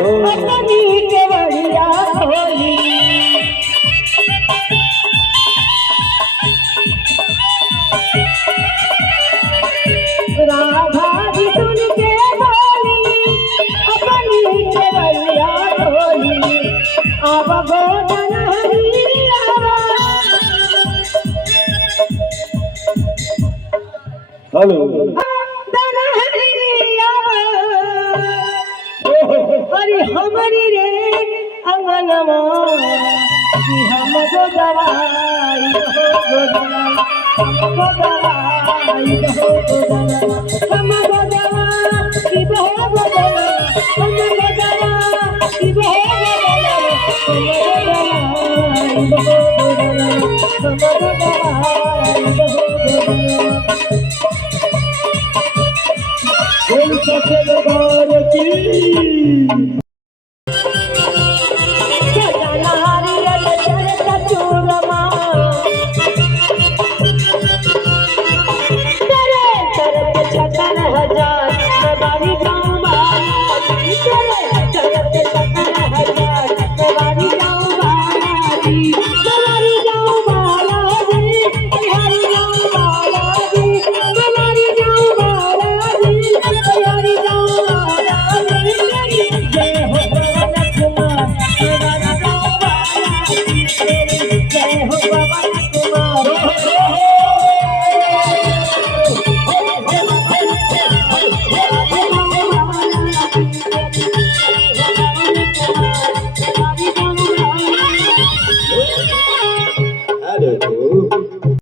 अपनी केवड़िया खोली राधा जी सुन के बोली अपनी केवड़िया खोली अब गोदन हरी आवा हेलो गोदन हरी आवा अरे हमारी रे अंगनमा कि हम गोदवाई हो गोदवा हम गोदवाई हो गोदवा हम गोदवा कि बहे गोदवा हम गोदवा कि बहे गोदवा हम गोदवाई हो गोदवा हम गोदवाई हो गोदवा बोल सके दरबार की हजार बारी गाँव